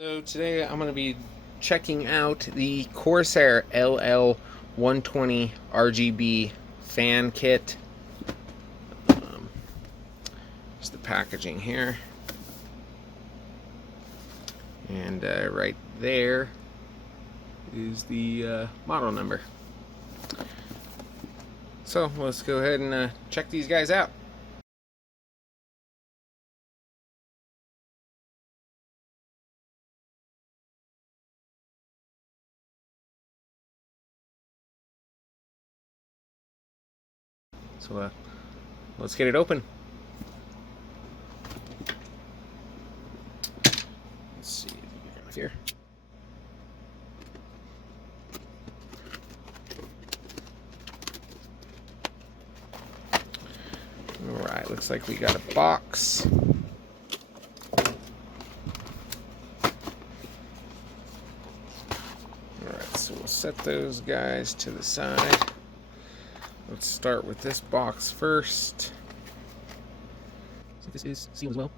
So today I'm going to be checking out the Corsair LL120 RGB fan kit. Just the packaging here. And right there is the model number. So let's go ahead and check these guys out. So let's get it open. Let's see if we get off here. Alright, looks like we got a box. Alright, so we'll set those guys to the side. Let's start with this box first. So this is sealed as well.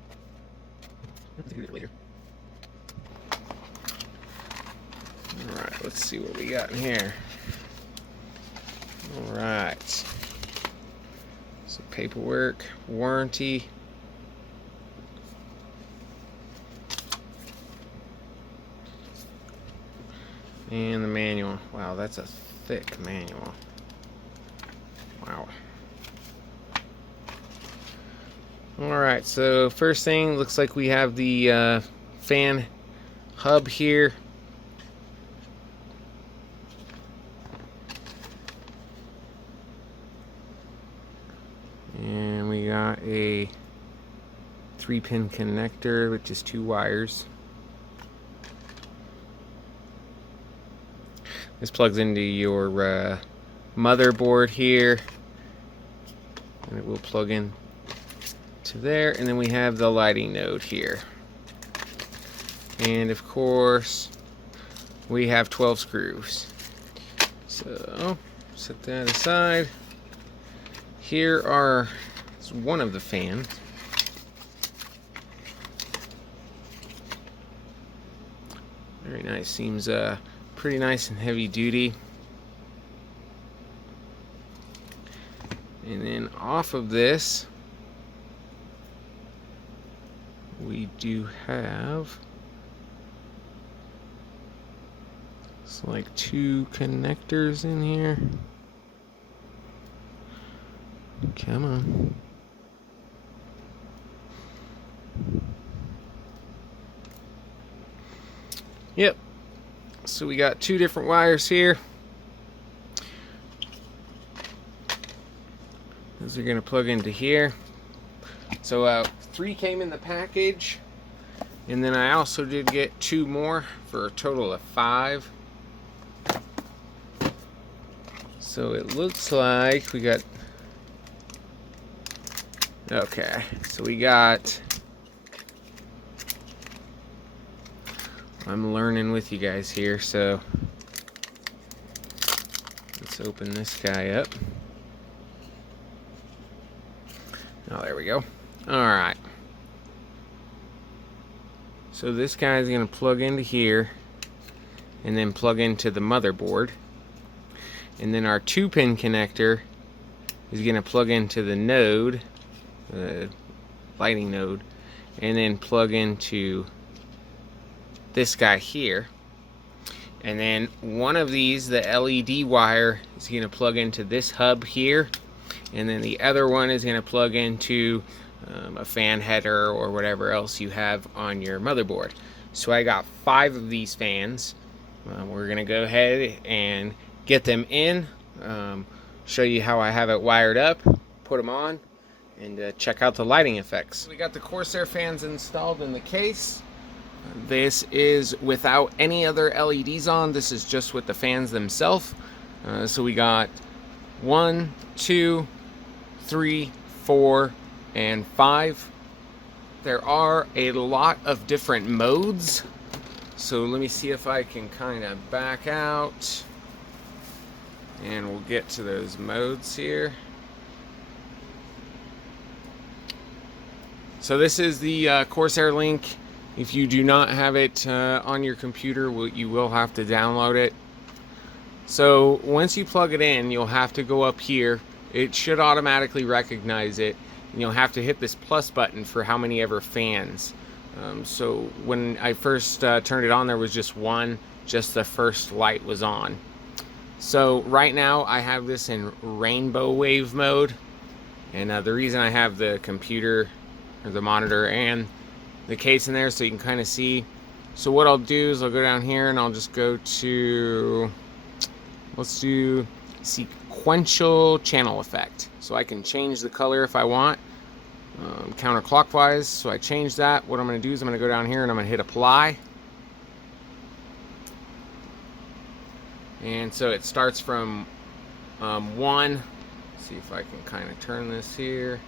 I'll take it later. Alright, let's see what we got in here. Alright. So paperwork, warranty. And the manual. Wow, that's a thick manual. Wow. Alright, so first thing, looks like we have the fan hub here. And we got a 3-pin connector with just 2 wires. This plugs into your motherboard here, and it will plug in to there. And then we have the lighting node here, and of course we have 12 screws. So set that aside. Here is one of the fans. Very nice. Seems pretty nice and heavy duty. And then off of this, we do have it's like 2 connectors in here. Come on. Yep. So we got 2 different wires here. Those are going to plug into here. So 3 came in the package, and then I also did get 2 more for a total of 5. So it looks like we got, okay, so we got, I'm learning with you guys here, so let's open this guy up. Oh, there we go. Alright. So this guy is going to plug into here and then plug into the motherboard. And then our 2-pin connector is going to plug into the node, the lighting node, and then plug into this guy here. And then one of these, the LED wire, is going to plug into this hub here. And then the other one is going to plug into a fan header or whatever else you have on your motherboard. So I got 5 of these fans. We're going to go ahead and get them in, show you how I have it wired up, put them on, and check out the lighting effects. We got the Corsair fans installed in the case. This is without any other LEDs on. This is just with the fans themselves. So we got 1, 2, 3, 4, and 5. There are a lot of different modes. So let me see if I can kind of back out, and we'll get to those modes here. So this is the Corsair link If you do not have it on your computer, you will have to download it. So once you plug it in, you'll have to go up here. It should automatically recognize it. And you'll have to hit this plus button for how many ever fans. So when I first turned it on, there was just one, just the first light was on. So right now I have this in rainbow wave mode. And the reason I have the computer or the monitor and the case in there so you can kind of see. So what I'll do is I'll go down here and I'll just go to, let's do sequential channel effect. So I can change the color if I want, counterclockwise. So I change that. What I'm going to do is I'm going to go down here and I'm going to hit apply. And so it starts from 1. Let's see if I can kind of turn this here.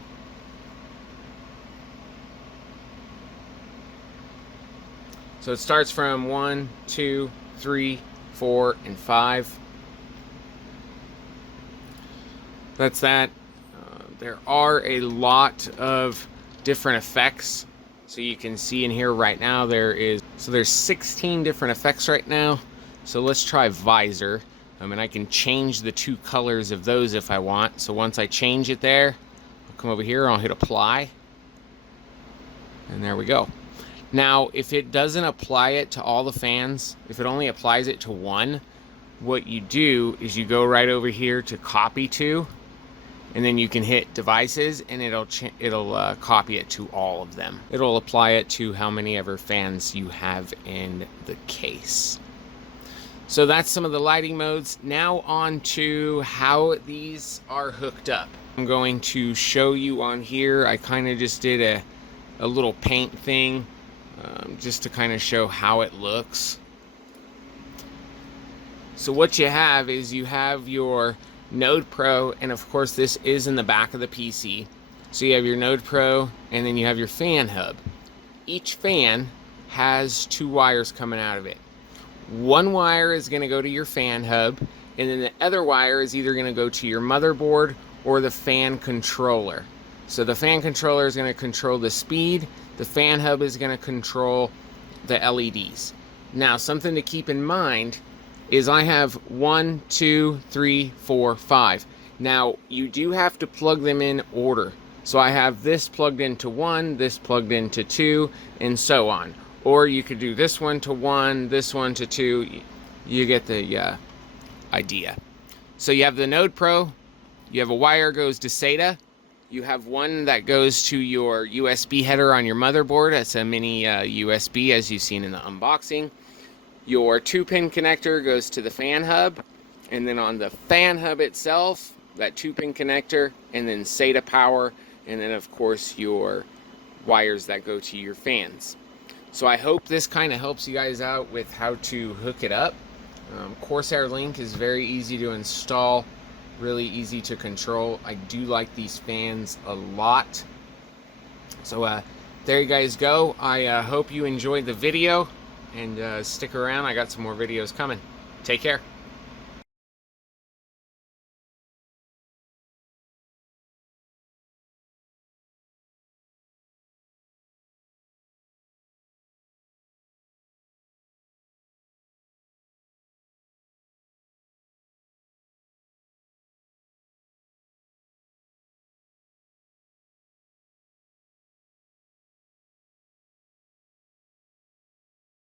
So it starts from 1, 2, 3, 4, and 5. That's that. There are a lot of different effects. So you can see in here right now there's 16 different effects right now. So let's try visor. And I can change the 2 colors of those if I want. So once I change it there, I'll come over here and I'll hit apply. And there we go. Now, if it doesn't apply it to all the fans, if it only applies it to one, what you do is you go right over here to copy to, and then you can hit devices, and it'll copy it to all of them. It'll apply it to how many ever fans you have in the case. So that's some of the lighting modes. Now on to how these are hooked up. I'm going to show you on here. I kind of just did a little paint thing. Just to kind of show how it looks. So what you have is you have your Node Pro, and of course this is in the back of the PC. So you have your Node Pro, and then you have your fan hub. Each fan has 2 wires coming out of it. One wire is going to go to your fan hub, and then the other wire is either going to go to your motherboard or the fan controller. So the fan controller is going to control the speed. The fan hub is going to control the LEDs. Now, something to keep in mind is I have 1, 2, 3, 4, 5. Now, you do have to plug them in order. So I have this plugged into 1, this plugged into 2, and so on. Or you could do this one to 1, this one to 2. You get the idea. So you have the Node Pro. You have a wire goes to SATA. You have one that goes to your USB header on your motherboard. That's a mini USB, as you've seen in the unboxing. Your 2-pin connector goes to the fan hub. And then on the fan hub itself, that 2-pin connector, and then SATA power, and then of course your wires that go to your fans. So I hope this kind of helps you guys out with how to hook it up. Corsair Link is very easy to install. Really easy to control. I do like these fans a lot. So there you guys go. I hope you enjoyed the video, and stick around. I got some more videos coming. Take care.